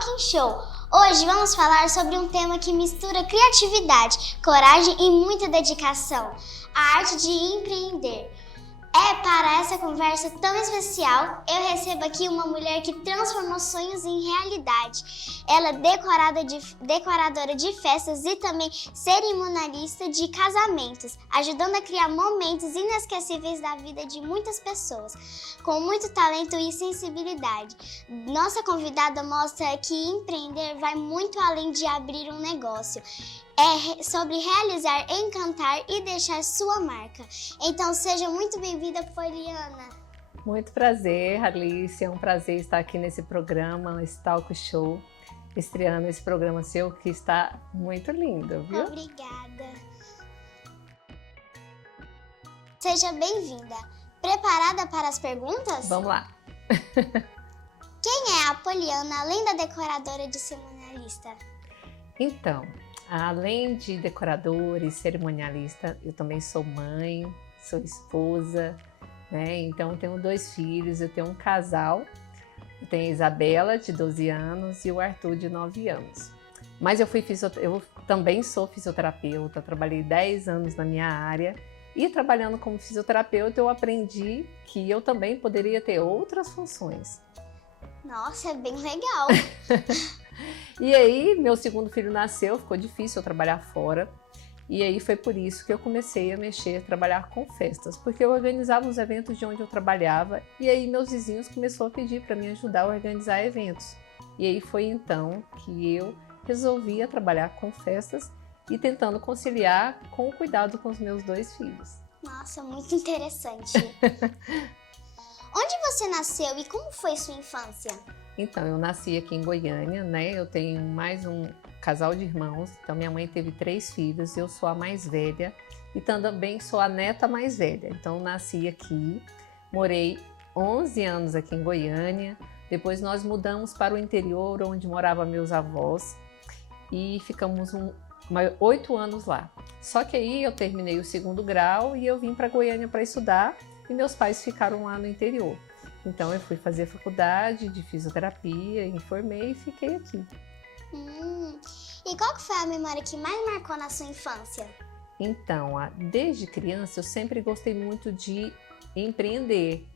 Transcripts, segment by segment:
Talking Show! Hoje vamos falar sobre um tema que mistura criatividade, coragem e muita dedicação, a arte de empreender. Para essa conversa tão especial, eu recebo aqui uma mulher que transformou sonhos em realidade. Ela é decoradora de festas e também cerimonialista de casamentos, ajudando a criar momentos inesquecíveis da vida de muitas pessoas, com muito talento e sensibilidade. Nossa convidada mostra que empreender vai muito além de abrir um negócio. É sobre realizar, encantar e deixar sua marca. Então seja muito bem-vinda, Poliana. Muito prazer, Alice. É um prazer estar aqui nesse programa, esse Talk Show, estreando esse programa seu que está muito lindo, viu? Obrigada. Seja bem-vinda. Preparada para as perguntas? Vamos lá. Quem é a Poliana, além da decoradora de cerimonialista? Então, além de decoradora e cerimonialista, eu também sou mãe, sou esposa, né? Então, eu tenho 2 filhos, eu tenho um casal, eu tenho a Isabela, de 12 anos, e o Arthur, de 9 anos. Mas eu também sou fisioterapeuta, trabalhei 10 anos na minha área, e trabalhando como fisioterapeuta, eu aprendi que eu também poderia ter outras funções. Nossa, é bem legal! E aí, meu segundo filho nasceu, ficou difícil eu trabalhar fora. E aí foi por isso que eu comecei a trabalhar com festas, porque eu organizava os eventos de onde eu trabalhava e aí meus vizinhos começaram a pedir para me ajudar a organizar eventos. E aí foi então que eu resolvi trabalhar com festas e tentando conciliar com o cuidado com os meus 2 filhos. Nossa, muito interessante! Onde você nasceu e como foi sua infância? Então, eu nasci aqui em Goiânia, né? Eu tenho mais um casal de irmãos, então minha mãe teve 3 filhos, eu sou a mais velha e também sou a neta mais velha. Então, nasci aqui, morei 11 anos aqui em Goiânia, depois nós mudamos para o interior, onde moravam meus avós, e ficamos 8 anos lá. Só que aí eu terminei o 2º grau e eu vim para Goiânia para estudar e meus pais ficaram lá no interior. Então eu fui fazer faculdade de fisioterapia, informei e fiquei aqui. E qual que foi a memória que mais marcou na sua infância? Então, desde criança eu sempre gostei muito de empreender,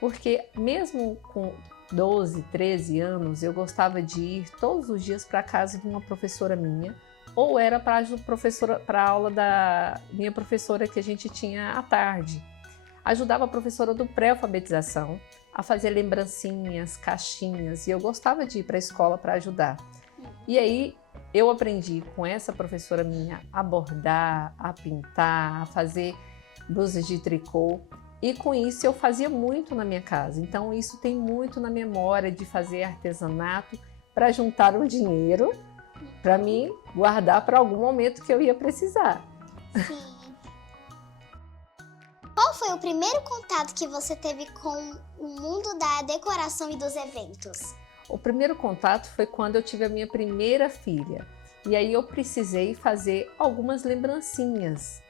porque mesmo com 12, 13 anos eu gostava de ir todos os dias para a casa de uma professora minha, ou era para a aula da minha professora que a gente tinha à tarde. Ajudava a professora do pré-alfabetização a fazer lembrancinhas, caixinhas, e eu gostava de ir para a escola para ajudar. E aí eu aprendi com essa professora minha a bordar, a pintar, a fazer blusas de tricô, e com isso eu fazia muito na minha casa. Então isso tem muito na memória de fazer artesanato para juntar um dinheiro para mim guardar para algum momento que eu ia precisar. Sim. Qual foi o primeiro contato que você teve com o mundo da decoração e dos eventos? O primeiro contato foi quando eu tive a minha primeira filha. E aí eu precisei fazer algumas lembrancinhas.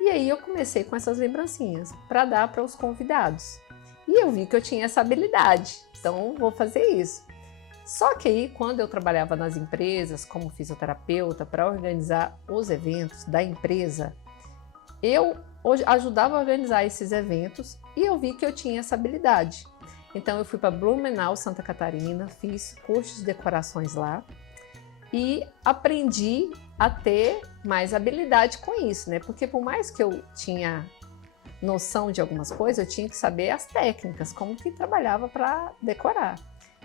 E aí eu comecei com essas lembrancinhas para dar para os convidados. E eu vi que eu tinha essa habilidade, então vou fazer isso. Só que aí, quando eu trabalhava nas empresas como fisioterapeuta para organizar os eventos da empresa, eu ajudava a organizar esses eventos e eu vi que eu tinha essa habilidade. Então eu fui para Blumenau, Santa Catarina, fiz cursos de decorações lá e aprendi a ter mais habilidade com isso, né? Porque por mais que eu tinha noção de algumas coisas, eu tinha que saber as técnicas, como que trabalhava para decorar.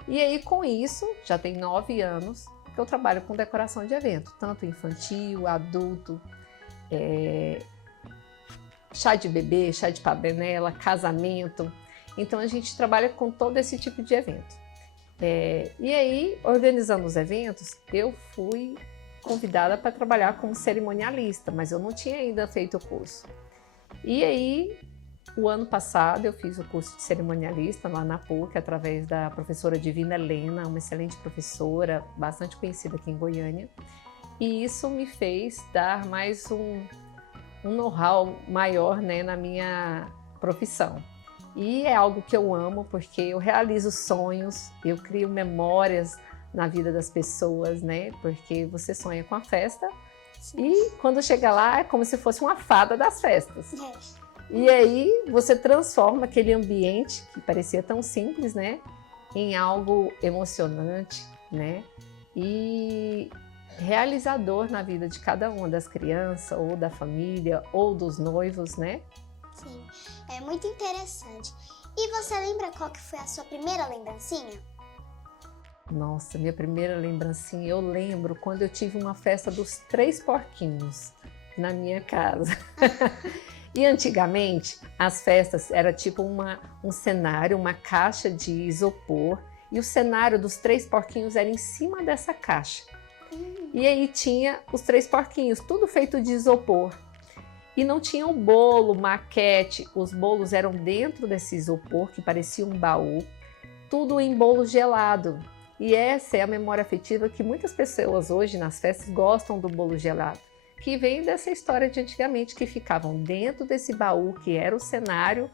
E aí com isso, já tem 9 anos que eu trabalho com decoração de evento, tanto infantil, adulto, chá de bebê, chá de panela, casamento. Então a gente trabalha com todo esse tipo de evento. E aí, organizando os eventos, eu fui convidada para trabalhar como cerimonialista, mas eu não tinha ainda feito o curso. E aí, o ano passado, eu fiz o curso de cerimonialista lá na PUC, através da professora Divina Helena, uma excelente professora, bastante conhecida aqui em Goiânia. E isso me fez dar mais um know-how maior, né, na minha profissão. E é algo que eu amo, porque eu realizo sonhos, eu crio memórias na vida das pessoas, né? Porque você sonha com a festa e quando chega lá é como se fosse uma fada das festas. E aí você transforma aquele ambiente que parecia tão simples, né? Em algo emocionante, né? E realizador na vida de cada uma das crianças, ou da família, ou dos noivos, né? Sim, é muito interessante. E você lembra qual que foi a sua primeira lembrancinha? Nossa, minha primeira lembrancinha, eu lembro quando eu tive uma festa dos 3 porquinhos na minha casa. E antigamente, as festas era tipo um cenário, uma caixa de isopor, e o cenário dos 3 porquinhos era em cima dessa caixa. E aí tinha os 3 porquinhos, tudo feito de isopor. E não tinha o bolo, maquete, os bolos eram dentro desse isopor, que parecia um baú, tudo em bolo gelado. E essa é a memória afetiva que muitas pessoas hoje nas festas gostam do bolo gelado, que vem dessa história de antigamente, que ficavam dentro desse baú, que era o cenário.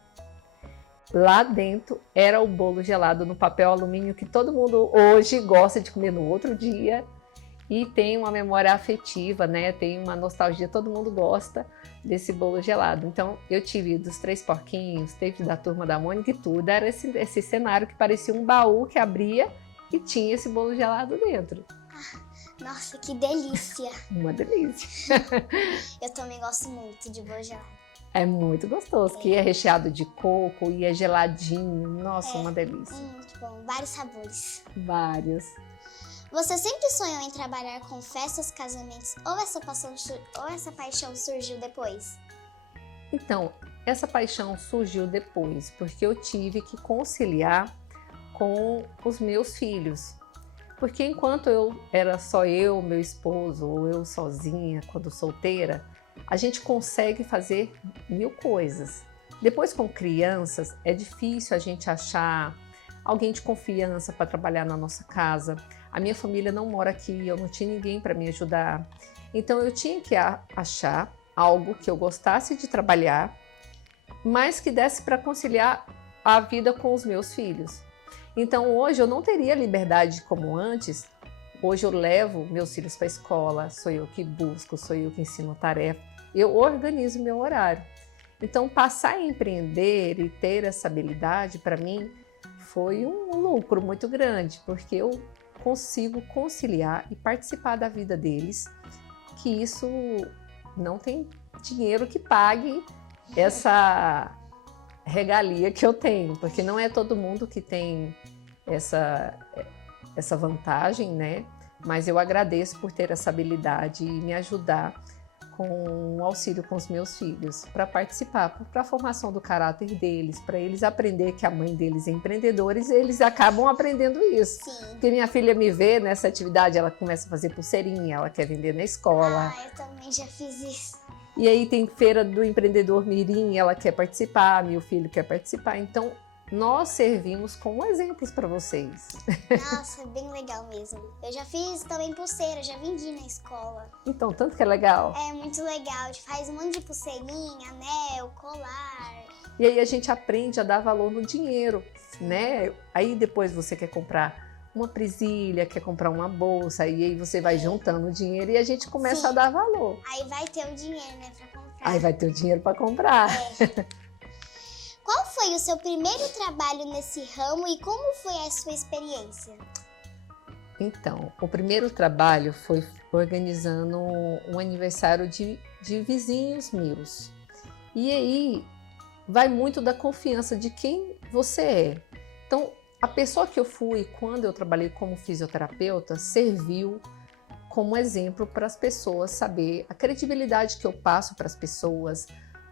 Lá dentro era o bolo gelado no papel alumínio, que todo mundo hoje gosta de comer no outro dia. E tem uma memória afetiva, né? Tem uma nostalgia, todo mundo gosta desse bolo gelado. Então, eu tive dos 3 porquinhos, teve da Turma da Mônica e tudo. Era esse cenário que parecia um baú que abria e tinha esse bolo gelado dentro. Nossa, que delícia! Uma delícia! Eu também gosto muito de bolo gelado. É muito gostoso, que é recheado de coco e é geladinho. Nossa, uma delícia. Muito bom, vários sabores. Vários. Você sempre sonhou em trabalhar com festas, casamentos ou essa paixão surgiu depois? Então, essa paixão surgiu depois, porque eu tive que conciliar com os meus filhos. Porque enquanto eu era só eu, meu esposo, ou eu sozinha, quando solteira, a gente consegue fazer 1000 coisas. Depois, com crianças, é difícil a gente achar alguém de confiança para trabalhar na nossa casa. A minha família não mora aqui, eu não tinha ninguém para me ajudar. Então eu tinha que achar algo que eu gostasse de trabalhar, mas que desse para conciliar a vida com os meus filhos. Então hoje eu não teria liberdade como antes. Hoje eu levo meus filhos para a escola, sou eu que busco, sou eu que ensino tarefa, eu organizo meu horário. Então passar a empreender e ter essa habilidade para mim foi um lucro muito grande, porque eu consigo conciliar e participar da vida deles, que isso não tem dinheiro que pague essa regalia que eu tenho, porque não é todo mundo que tem essa vantagem, né? Mas eu agradeço por ter essa habilidade e me ajudar com o auxílio com os meus filhos, para participar, para a formação do caráter deles, para eles aprender que a mãe deles é empreendedora e eles acabam aprendendo isso. Sim. Porque minha filha me vê nessa atividade, ela começa a fazer pulseirinha, ela quer vender na escola. Eu também já fiz isso. E aí tem feira do empreendedor mirim, ela quer participar, meu filho quer participar. Então, nós servimos como exemplos para vocês. Nossa, bem legal mesmo. Eu já fiz também pulseira, já vendi na escola. Então, tanto que é legal. É muito legal, a gente faz um monte de pulseirinha, anel, colar. E aí a gente aprende a dar valor no dinheiro, né? Aí depois você quer comprar uma presilha, quer comprar uma bolsa, e aí você vai juntando o dinheiro e a gente começa a dar valor. Aí vai ter o dinheiro, né, pra comprar. Aí vai ter o dinheiro para comprar. Qual foi o seu primeiro trabalho nesse ramo e como foi a sua experiência? Então, o primeiro trabalho foi organizando um aniversário de vizinhos meus. E aí vai muito da confiança de quem você é. Então, a pessoa que eu fui quando eu trabalhei como fisioterapeuta serviu como exemplo para as pessoas saber a credibilidade que eu passo para as pessoas,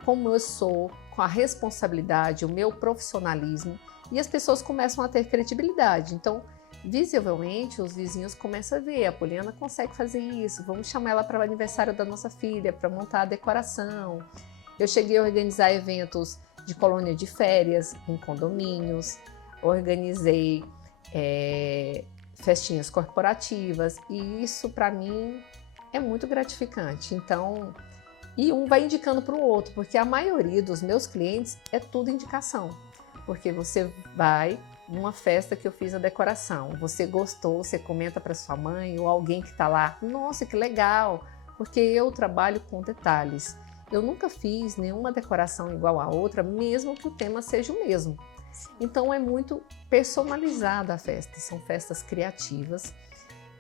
como eu sou, com a responsabilidade, o meu profissionalismo, e as pessoas começam a ter credibilidade. Então, visivelmente, os vizinhos começam a ver, a Poliana consegue fazer isso, vamos chamar ela para o aniversário da nossa filha, para montar a decoração. Eu cheguei a organizar eventos de colônia de férias em condomínios, organizei festinhas corporativas, e isso para mim é muito gratificante. Então, e um vai indicando para o outro, porque a maioria dos meus clientes é tudo indicação, porque você vai, numa festa que eu fiz a decoração. Você gostou, você comenta para sua mãe ou alguém que está lá, nossa, que legal, porque eu trabalho com detalhes. Eu nunca fiz nenhuma decoração igual a outra, mesmo que o tema seja o mesmo. Então é muito personalizada a festa, são festas criativas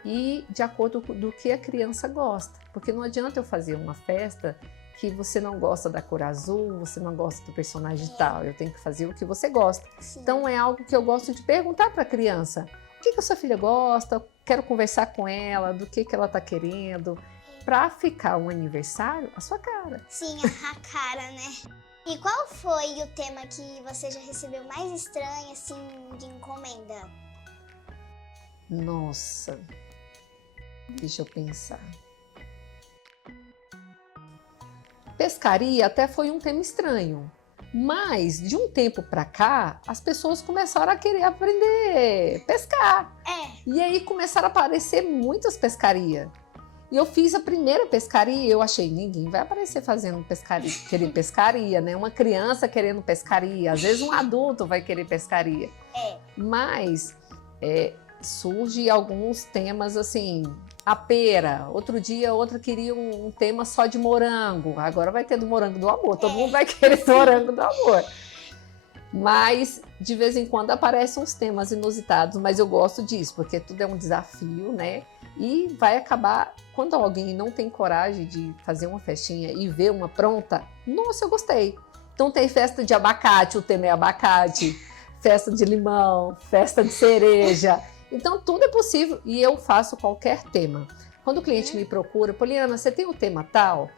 e de acordo com do que a criança gosta, porque não adianta eu fazer uma festa que você não gosta da cor azul, você não gosta do personagem tal, eu tenho que fazer o que você gosta. Sim. Então é algo que eu gosto de perguntar para a criança, o que a sua filha gosta, eu quero conversar com ela, do que ela está querendo, para ficar um aniversário à sua cara. Sim, a cara, né? E qual foi o tema que você já recebeu mais estranho, assim, de encomenda? Nossa, deixa eu pensar. Pescaria até foi um tema estranho, mas de um tempo para cá, as pessoas começaram a querer aprender a pescar. E aí começaram a aparecer muitas pescarias. E eu fiz a primeira pescaria e eu achei, ninguém vai aparecer fazendo pescaria, querer pescaria, né? Uma criança querendo pescaria, às vezes um adulto vai querer pescaria. Mas surge alguns temas assim, a pera, outro dia outra queria um tema só de morango, agora vai ter do morango do amor, todo mundo vai querer do morango do amor. Mas de vez em quando aparecem uns temas inusitados, mas eu gosto disso, porque tudo é um desafio, né? E vai acabar, quando alguém não tem coragem de fazer uma festinha e ver uma pronta, nossa, eu gostei. Então tem festa de abacate, o tema é abacate, festa de limão, festa de cereja. Então tudo é possível e eu faço qualquer tema. Quando o cliente me procura, Poliana, você tem o tema tal?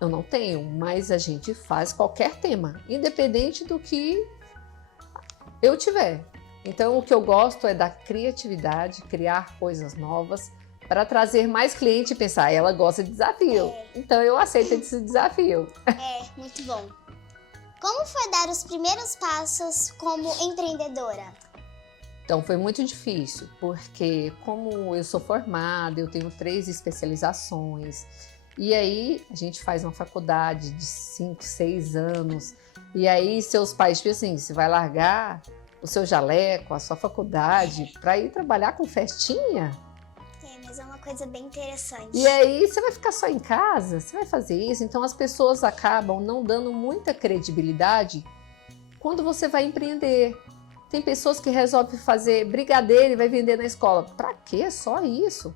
Eu não tenho, mas a gente faz qualquer tema, independente do que eu tiver. Então o que eu gosto é da criatividade, criar coisas novas, para trazer mais cliente e pensar, ela gosta de desafio. Então eu aceito esse desafio. Muito bom. Como foi dar os primeiros passos como empreendedora? Então foi muito difícil, porque como eu sou formada, eu tenho 3 especializações, e aí a gente faz uma faculdade de 5, 6 anos, e aí seus pais dizem assim, você vai largar o seu jaleco, a sua faculdade, para ir trabalhar com festinha? Mas é uma coisa bem interessante. E aí você vai ficar só em casa? Você vai fazer isso? Então as pessoas acabam não dando muita credibilidade quando você vai empreender. Tem pessoas que resolvem fazer brigadeiro e vai vender na escola. Pra quê? Só isso?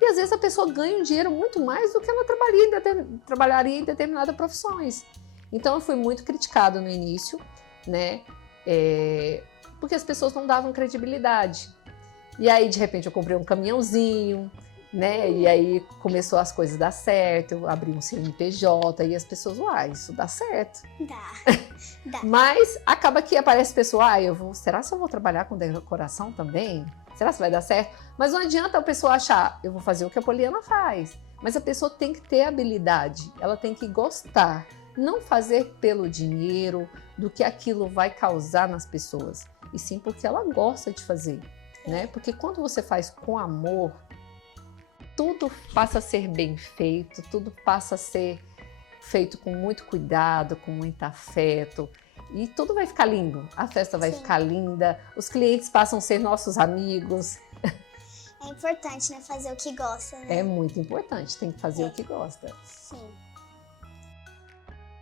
E às vezes a pessoa ganha um dinheiro muito mais do que ela trabalharia em determinadas profissões. Então eu fui muito criticada no início, né? Porque as pessoas não davam credibilidade. E aí, de repente, eu comprei um caminhãozinho, né? E aí começou as coisas a dar certo, eu abri um CNPJ e as pessoas, uai, isso dá certo. Dá. Mas acaba que aparece pessoa, será que eu vou trabalhar com decoração também? Será que vai dar certo? Mas não adianta a pessoa achar, eu vou fazer o que a Poliana faz. Mas a pessoa tem que ter habilidade, ela tem que gostar. Não fazer pelo dinheiro, do que aquilo vai causar nas pessoas, e sim porque ela gosta de fazer, né? Porque quando você faz com amor, tudo passa a ser bem feito, tudo passa a ser feito com muito cuidado, com muito afeto, e tudo vai ficar lindo. A festa vai ficar linda, os clientes passam a ser nossos amigos. É importante, né? Fazer o que gosta, né? É muito importante, tem que fazer o que gosta. Sim.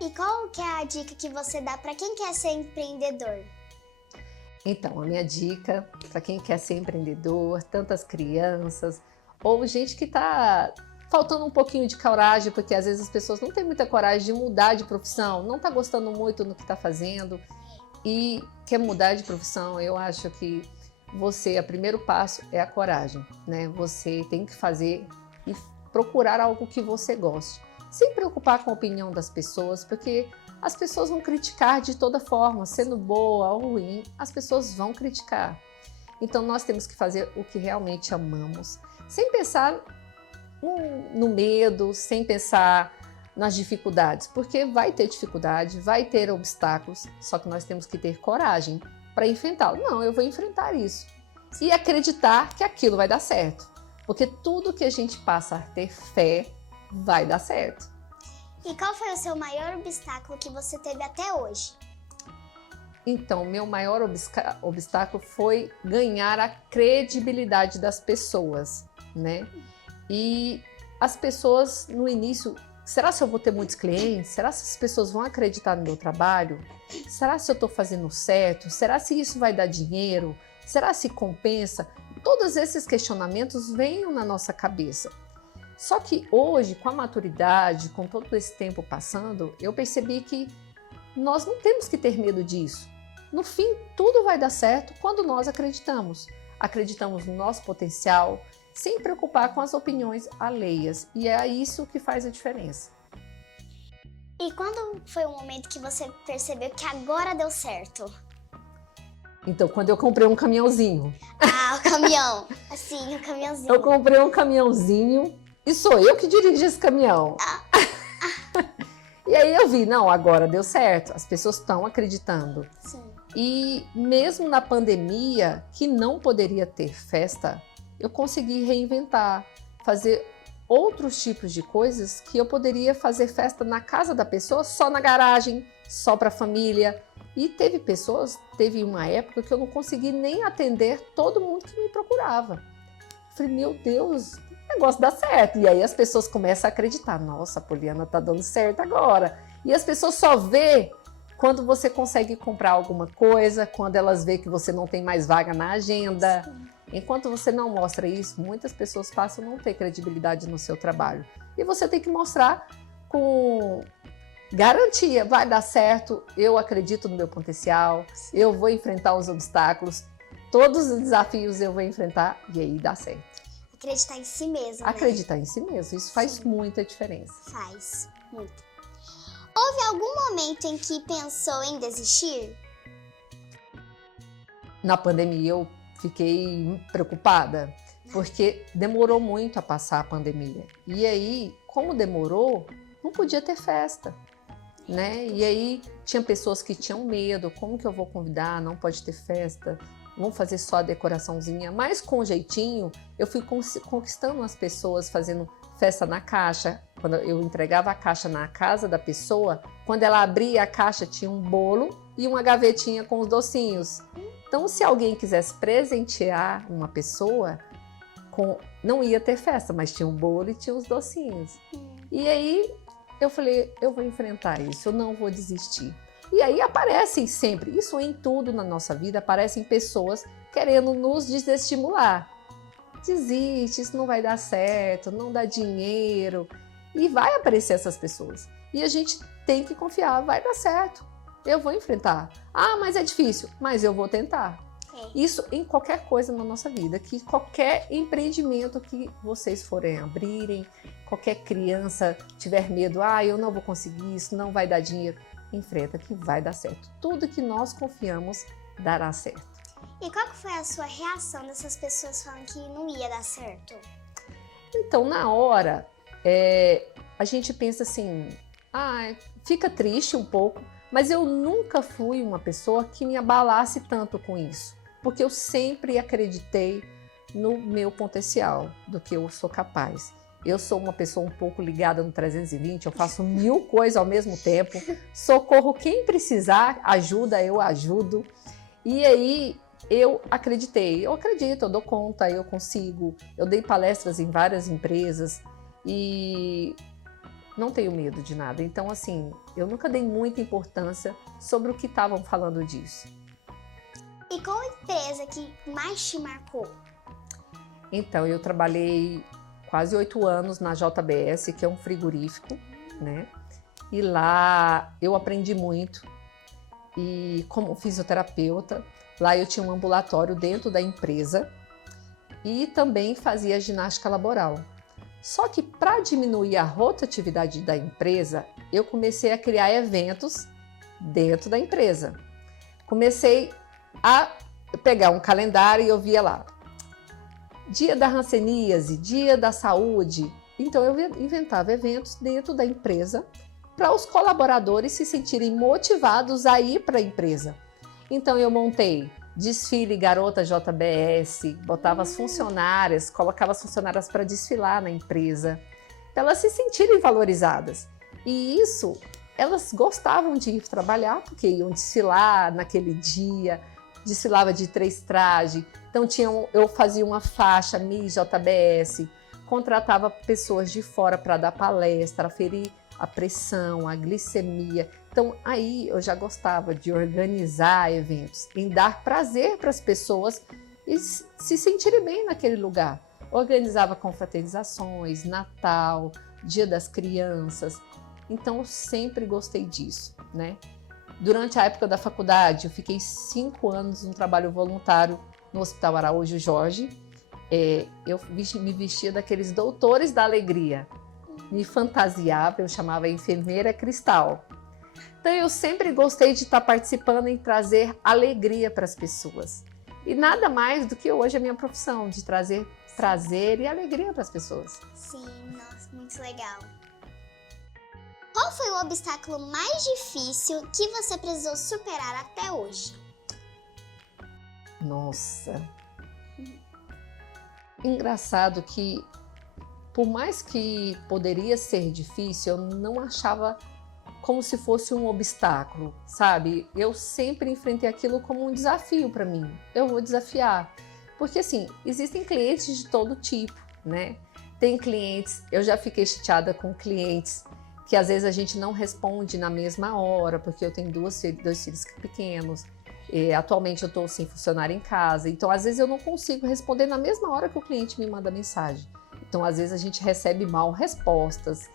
E qual que é a dica que você dá para quem quer ser empreendedor? Então, a minha dica para quem quer ser empreendedor, tantas crianças, ou gente que está faltando um pouquinho de coragem, porque às vezes as pessoas não têm muita coragem de mudar de profissão, não está gostando muito do que está fazendo e quer mudar de profissão, eu acho que o primeiro passo é a coragem, né? Você tem que fazer e procurar algo que você goste. Sem preocupar com a opinião das pessoas, porque as pessoas vão criticar de toda forma, sendo boa ou ruim, as pessoas vão criticar. Então nós temos que fazer o que realmente amamos, sem pensar no medo, sem pensar nas dificuldades, porque vai ter dificuldade, vai ter obstáculos, só que nós temos que ter coragem para enfrentá-lo. Não, eu vou enfrentar isso e acreditar que aquilo vai dar certo, porque tudo que a gente passa a ter fé vai dar certo. E qual foi o seu maior obstáculo que você teve até hoje? Então, meu maior obstáculo foi ganhar a credibilidade das pessoas, né? E as pessoas no início, será se eu vou ter muitos clientes? Será se as pessoas vão acreditar no meu trabalho? Será se eu estou fazendo certo? Será se isso vai dar dinheiro? Será se compensa? Todos esses questionamentos vêm na nossa cabeça. Só que hoje, com a maturidade, com todo esse tempo passando, eu percebi que nós não temos que ter medo disso. No fim, tudo vai dar certo quando nós acreditamos. Acreditamos no nosso potencial, sem preocupar com as opiniões alheias. E é isso que faz a diferença. E quando foi o momento que você percebeu que agora deu certo? Então, quando eu comprei um caminhãozinho. Ah, o caminhão. Assim, o caminhãozinho. Eu comprei um caminhãozinho e sou eu que dirijo esse caminhão. E aí eu vi, não, agora deu certo. As pessoas estão acreditando. Sim. E mesmo na pandemia, que não poderia ter festa, eu consegui reinventar, fazer outros tipos de coisas que eu poderia fazer festa na casa da pessoa, só na garagem, só para a família. E teve uma época que eu não consegui nem atender todo mundo que me procurava. Falei, meu Deus, o negócio dá certo. E aí as pessoas começam a acreditar, nossa, a Poliana tá dando certo agora. E as pessoas só vê quando você consegue comprar alguma coisa, quando elas vê que você não tem mais vaga na agenda. Sim. Enquanto você não mostra isso, muitas pessoas passam a não ter credibilidade no seu trabalho. E você tem que mostrar com garantia, vai dar certo, eu acredito no meu potencial, eu vou enfrentar os obstáculos, todos os desafios eu vou enfrentar e aí dá certo. Acreditar em si mesmo, Acreditar né? em si mesmo, isso faz muita diferença. Faz, muito. Houve algum momento em que pensou em desistir? Na pandemia eu fiquei preocupada, porque demorou muito a passar a pandemia. E aí, como demorou, não podia ter festa, né? E aí tinha pessoas que tinham medo, como que eu vou convidar? Não pode ter festa, vamos fazer só a decoraçãozinha. Mas com jeitinho, eu fui conquistando as pessoas, fazendo festa na caixa. Quando eu entregava a caixa na casa da pessoa, quando ela abria a caixa tinha um bolo e uma gavetinha com os docinhos. Então, se alguém quisesse presentear uma pessoa, não ia ter festa, mas tinha um bolo e tinha os docinhos. E aí eu falei, eu vou enfrentar isso, eu não vou desistir. E aí aparecem sempre, isso em tudo na nossa vida, aparecem pessoas querendo nos desestimular. Desiste, isso não vai dar certo, não dá dinheiro. E vai aparecer essas pessoas. E a gente tem que confiar, vai dar certo. Eu vou enfrentar. Ah, mas é difícil. Mas eu vou tentar. Isso em qualquer coisa na nossa vida. Que qualquer empreendimento que vocês forem abrirem, qualquer criança tiver medo, eu não vou conseguir isso, não vai dar dinheiro. Enfrenta que vai dar certo. Tudo que nós confiamos dará certo. E qual que foi a sua reação dessas pessoas falando que não ia dar certo? Então, na hora, a gente pensa assim, fica triste um pouco, mas eu nunca fui uma pessoa que me abalasse tanto com isso, porque eu sempre acreditei no meu potencial, do que eu sou capaz. Eu sou uma pessoa um pouco ligada no 320, eu faço 1000 coisas ao mesmo tempo, socorro quem precisar, ajuda, eu ajudo. E aí eu acreditei, eu acredito, eu dou conta, eu consigo. Eu dei palestras em várias empresas e não tenho medo de nada. Então, assim, eu nunca dei muita importância sobre o que estavam falando disso. E qual a empresa que mais te marcou? Então, eu trabalhei quase 8 anos na JBS, que é um frigorífico, né? E lá eu aprendi muito. E como fisioterapeuta, lá eu tinha um ambulatório dentro da empresa e também fazia ginástica laboral. Só que para diminuir a rotatividade da empresa, eu comecei a criar eventos dentro da empresa. Comecei a pegar um calendário e eu via lá, dia da hanseníase, dia da saúde. Então eu inventava eventos dentro da empresa para os colaboradores se sentirem motivados a ir para a empresa. Então eu montei desfile Garota JBS, botava as funcionárias, colocava as funcionárias para desfilar na empresa, para elas se sentirem valorizadas. E isso elas gostavam de ir trabalhar, porque iam desfilar naquele dia, desfilava de 3 trajes, então eu fazia uma faixa Miss JBS, contratava pessoas de fora para dar palestra, aferir a pressão, a glicemia. Então aí eu já gostava de organizar eventos, em dar prazer para as pessoas e se sentirem bem naquele lugar. Organizava confraternizações, Natal, Dia das Crianças. Então eu sempre gostei disso, né? Durante a época da faculdade, eu fiquei 5 anos no trabalho voluntário no Hospital Araújo Jorge. Eu me vestia daqueles doutores da alegria. Me fantasiava, eu chamava enfermeira cristal. Então eu sempre gostei de estar participando e trazer alegria para as pessoas. E nada mais do que hoje a minha profissão, de trazer prazer e alegria para as pessoas. Sim, nossa, muito legal. Qual foi o obstáculo mais difícil que você precisou superar até hoje? Nossa. Engraçado que, por mais que poderia ser difícil, eu não achava como se fosse um obstáculo, sabe? Eu sempre enfrentei aquilo como um desafio para mim. Eu vou desafiar. Porque, assim, existem clientes de todo tipo, né? Tem clientes, eu já fiquei chateada com clientes que às vezes a gente não responde na mesma hora, porque eu tenho dois filhos pequenos. Atualmente eu estou sem funcionário em casa, então às vezes eu não consigo responder na mesma hora que o cliente me manda mensagem. Então às vezes a gente recebe mal respostas,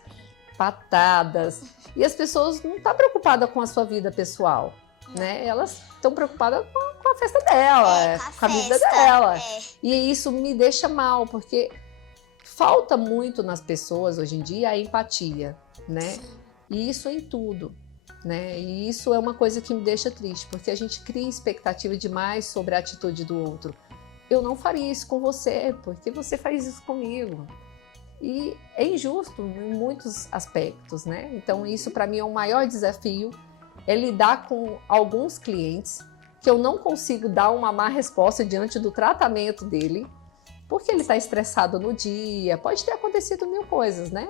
patadas, e as pessoas não estão preocupadas com a sua vida pessoal, né? Elas estão preocupadas com a festa dela, com a vida dela. E isso me deixa mal, porque falta muito nas pessoas hoje em dia a empatia, né? E isso em tudo. Né? E isso é uma coisa que me deixa triste, porque a gente cria expectativa demais sobre a atitude do outro. Eu não faria isso com você, porque você faz isso comigo. E é injusto em muitos aspectos, né? Então isso para mim é o maior desafio, é lidar com alguns clientes que eu não consigo dar uma má resposta diante do tratamento dele, porque ele está estressado no dia, pode ter acontecido 1000 coisas, né?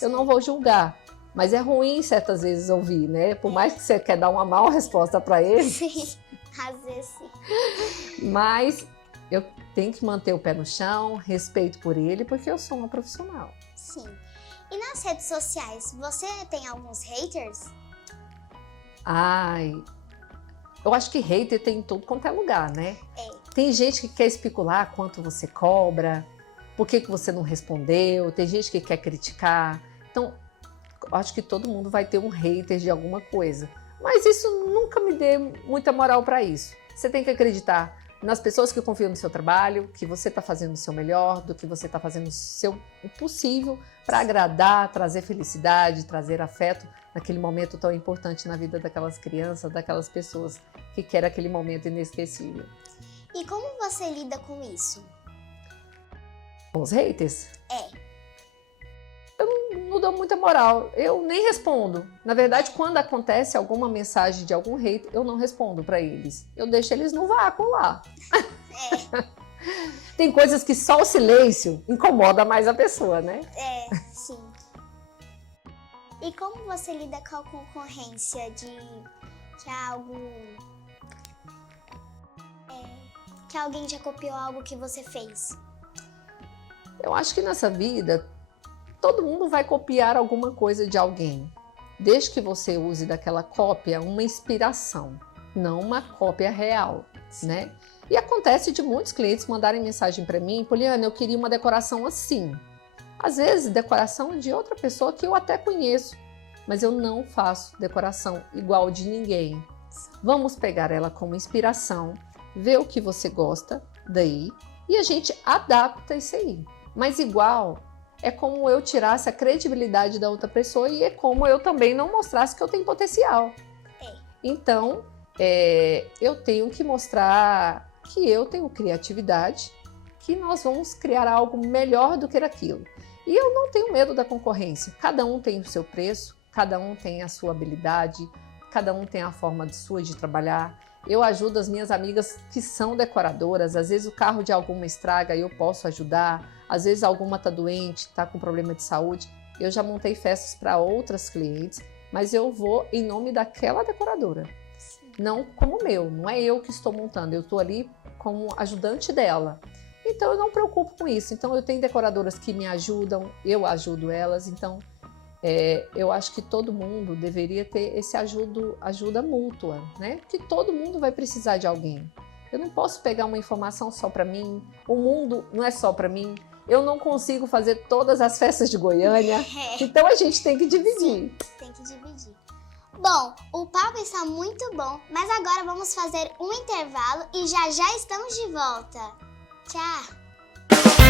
Eu não vou julgar. Mas é ruim certas vezes ouvir, né? Por mais que você quer dar uma mal resposta para ele. Sim, às vezes sim. Mas eu tenho que manter o pé no chão, respeito por ele, porque eu sou uma profissional. Sim. E nas redes sociais, você tem alguns haters? Ai, eu acho que hater tem em tudo quanto é lugar, né? Tem gente que quer especular quanto você cobra, por que você não respondeu, tem gente que quer criticar. Então, acho que todo mundo vai ter um hater de alguma coisa. Mas isso nunca me dê muita moral para isso. Você tem que acreditar nas pessoas que confiam no seu trabalho, que você está fazendo o seu melhor, do que você está fazendo o possível para agradar, trazer felicidade, trazer afeto naquele momento tão importante na vida daquelas crianças, daquelas pessoas que querem aquele momento inesquecível. E como você lida com isso? Com os haters? Não dou muita moral, eu nem respondo. Na verdade, quando acontece alguma mensagem de algum hater, eu não respondo para eles. Eu deixo eles no vácuo lá. Tem coisas que só o silêncio incomoda mais a pessoa, né? Sim. E como você lida com a concorrência de que alguém já copiou algo que você fez? Eu acho que nessa vida todo mundo vai copiar alguma coisa de alguém, desde que você use daquela cópia uma inspiração, não uma cópia real, né? E acontece de muitos clientes mandarem mensagem para mim: Poliana, eu queria uma decoração assim. Às vezes, decoração de outra pessoa que eu até conheço, mas eu não faço decoração igual de ninguém. Vamos pegar ela como inspiração, ver o que você gosta daí e a gente adapta isso aí. Mas igual é como eu tirasse a credibilidade da outra pessoa e é como eu também não mostrasse que eu tenho potencial. Então, eu tenho que mostrar que eu tenho criatividade, que nós vamos criar algo melhor do que aquilo. E eu não tenho medo da concorrência. Cada um tem o seu preço, cada um tem a sua habilidade, cada um tem a forma sua de trabalhar. Eu ajudo as minhas amigas que são decoradoras, às vezes o carro de alguma estraga e eu posso ajudar, às vezes alguma está doente, está com problema de saúde. Eu já montei festas para outras clientes, mas eu vou em nome daquela decoradora. Não como meu, não é eu que estou montando, eu estou ali como ajudante dela. Então eu não me preocupo com isso. Então eu tenho decoradoras que me ajudam, eu ajudo elas. Então eu acho que todo mundo deveria ter esse ajuda mútua, né? Porque todo mundo vai precisar de alguém. Eu não posso pegar uma informação só para mim, o mundo não é só para mim. Eu não consigo fazer todas as festas de Goiânia, então a gente tem que dividir. Sim, tem que dividir. Bom, o papo está muito bom, mas agora vamos fazer um intervalo e já já estamos de volta. Tchau!